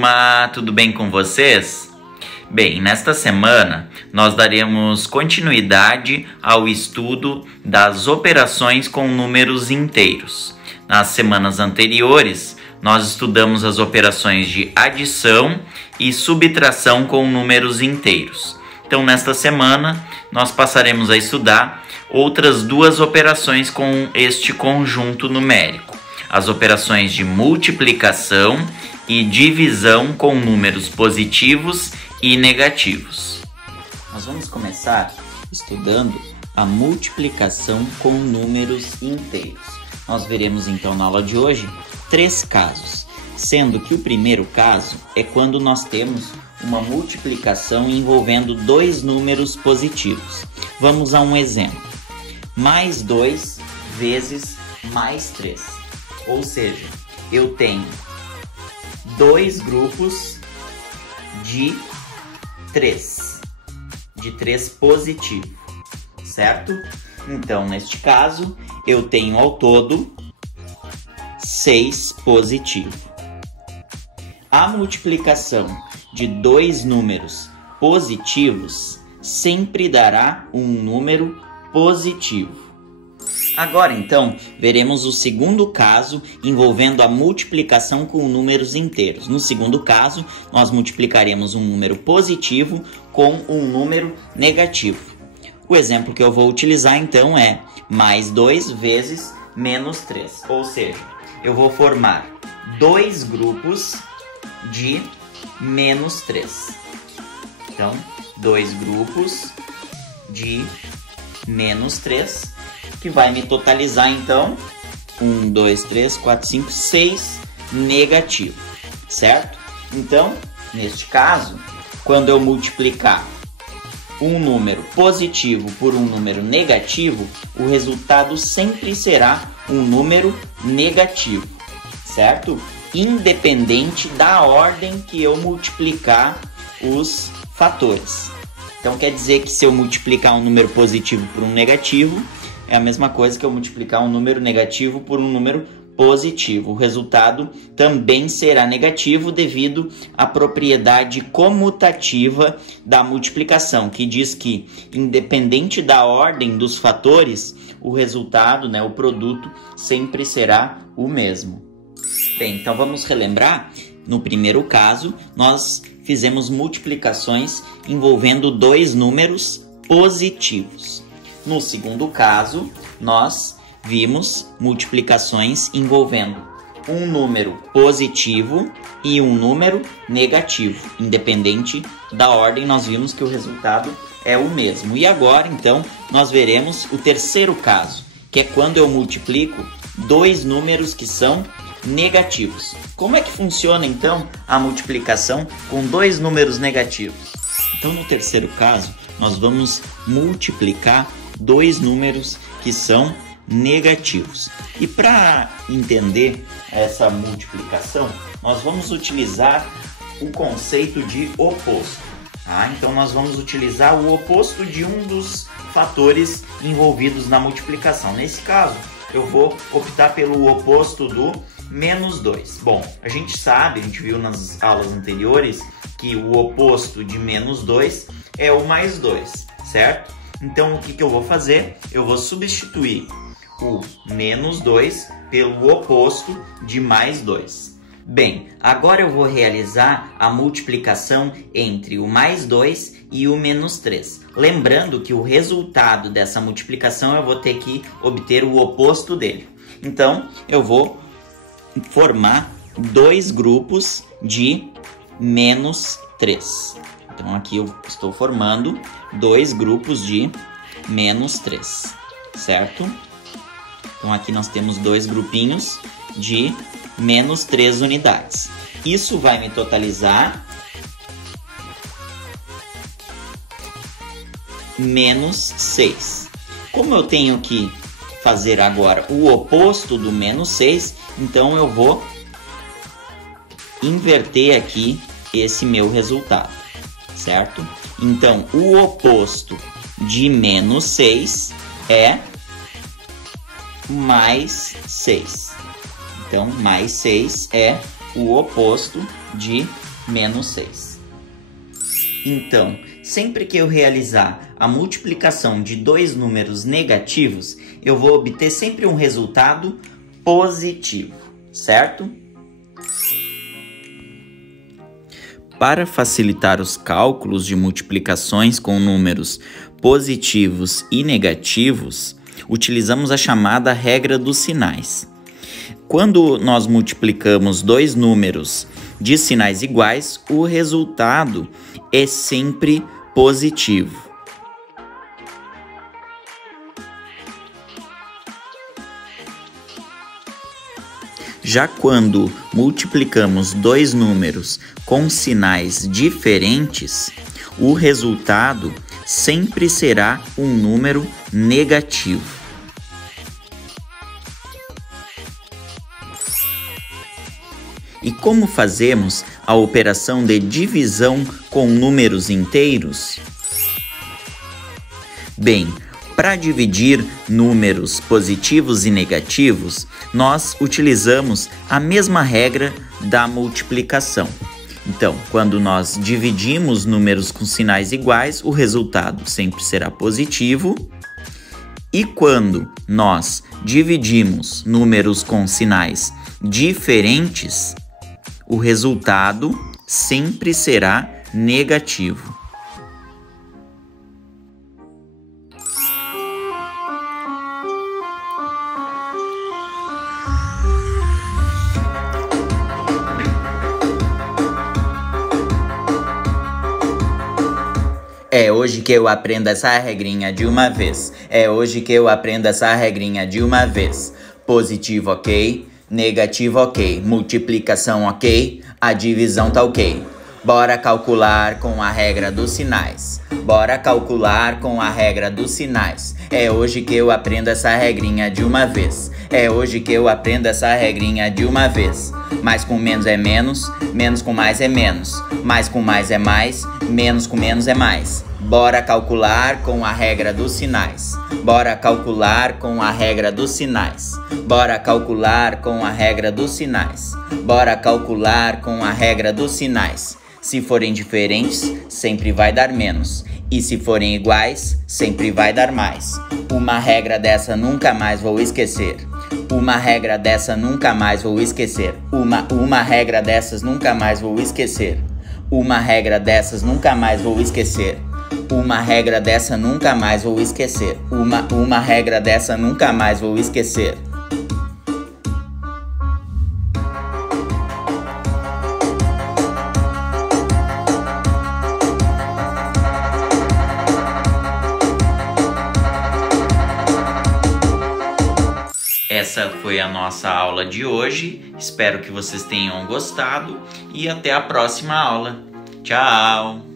turma, tudo bem com vocês? Bem, nesta semana nós daremos continuidade ao estudo das operações com números inteiros. Nas semanas anteriores, nós estudamos as operações de adição e subtração com números inteiros. Então, nesta semana, nós passaremos a estudar outras duas operações com este conjunto numérico. As operações de multiplicação e divisão com números positivos e negativos. Nós vamos começar estudando a multiplicação com números inteiros. Nós veremos então na aula de hoje 3 casos, sendo que o primeiro caso é quando nós temos uma multiplicação envolvendo 2 números positivos. Vamos a um exemplo. Mais 2 vezes mais 3. Ou seja, eu tenho 2 grupos de 3 positivo, certo? Então, neste caso, eu tenho ao todo 6 positivo. A multiplicação de 2 números positivos sempre dará um número positivo. Agora, então, veremos o segundo caso envolvendo a multiplicação com números inteiros. No segundo caso, nós multiplicaremos um número positivo com um número negativo. O exemplo que eu vou utilizar, então, é mais 2 vezes menos 3. Ou seja, eu vou formar 2 grupos de menos 3. Então, 2 grupos de menos 3, que vai me totalizar, então, 1, 2, 3, 4, 5, 6 negativo, certo? Então, neste caso, quando eu multiplicar um número positivo por um número negativo, o resultado sempre será um número negativo, certo? Independente da ordem que eu multiplicar os fatores. Então, quer dizer que se eu multiplicar um número positivo por um negativo, é a mesma coisa que eu multiplicar um número negativo por um número positivo. O resultado também será negativo devido à propriedade comutativa da multiplicação, que diz que, independente da ordem dos fatores, o resultado, o produto, sempre será o mesmo. Bem, então vamos relembrar. No primeiro caso, nós fizemos multiplicações envolvendo 2 números positivos. No segundo caso, nós vimos multiplicações envolvendo um número positivo e um número negativo. Independente da ordem, nós vimos que o resultado é o mesmo. E agora, então, nós veremos o terceiro caso, que é quando eu multiplico 2 números que são negativos. Como é que funciona, então, a multiplicação com 2 números negativos? Então, no terceiro caso, nós vamos multiplicar 2 números que são negativos. E para entender essa multiplicação, nós vamos utilizar o conceito de oposto. Então, nós vamos utilizar o oposto de um dos fatores envolvidos na multiplicação. Nesse caso, eu vou optar pelo oposto do menos 2. Bom, a gente viu nas aulas anteriores que o oposto de menos 2 é o mais 2, certo? Então, o que eu vou fazer? Eu vou substituir o menos 2 pelo oposto de mais 2. Bem, agora eu vou realizar a multiplicação entre o mais 2 e o menos 3. Lembrando que o resultado dessa multiplicação eu vou ter que obter o oposto dele. Então, eu vou formar 2 grupos de menos 3. Então, aqui eu estou formando 2 grupos de menos 3, certo? Então, aqui nós temos 2 grupinhos de menos 3 unidades. Isso vai me totalizar menos 6. Como eu tenho que fazer agora o oposto do menos 6, então eu vou inverter aqui esse meu resultado, certo? Então, o oposto de menos 6 é mais 6. Então, mais 6 é o oposto de menos 6. Então, sempre que eu realizar a multiplicação de dois números negativos, eu vou obter sempre um resultado positivo, certo? Para facilitar os cálculos de multiplicações com números positivos e negativos, utilizamos a chamada regra dos sinais. Quando nós multiplicamos dois números de sinais iguais, o resultado é sempre positivo. Já quando multiplicamos dois números com sinais diferentes, o resultado sempre será um número negativo. E como fazemos a operação de divisão com números inteiros? Bem, para dividir números positivos e negativos, nós utilizamos a mesma regra da multiplicação. Então, quando nós dividimos números com sinais iguais, o resultado sempre será positivo. E quando nós dividimos números com sinais diferentes, o resultado sempre será negativo. É hoje que eu aprendo essa regrinha de uma vez. É hoje que eu aprendo essa regrinha de uma vez. Positivo, ok? Negativo, ok. Multiplicação, ok? A divisão tá ok. Bora calcular com a regra dos sinais. Bora calcular com a regra dos sinais. É hoje que eu aprendo essa regrinha de uma vez. É hoje que eu aprendo essa regrinha de uma vez. Mais com menos é menos, menos com mais é menos. Mais com mais é mais, menos com menos é mais. Bora calcular com a regra dos sinais. Bora calcular com a regra dos sinais. Bora calcular com a regra dos sinais. Bora calcular com a regra dos sinais. Se forem diferentes, sempre vai dar menos. E se forem iguais, sempre vai dar mais. Uma regra dessa nunca mais vou esquecer. Uma regra dessa nunca mais vou esquecer. Uma regra dessas nunca mais vou esquecer. Uma regra dessas nunca mais vou esquecer. Uma regra dessa nunca mais vou esquecer. Uma regra dessa nunca mais vou esquecer. Essa foi a nossa aula de hoje. Espero que vocês tenham gostado e até a próxima aula. Tchau!